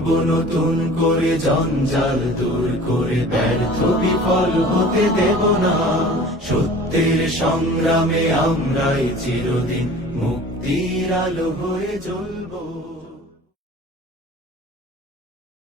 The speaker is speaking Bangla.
গড়ব নতুন করে জঞ্জাল দূর করে ব্যর্থ বিফল হতে দেব না। সত্যের সংগ্রামে আমরাই চিরদিন মুক্তির আলো হয়ে জ্বলবো।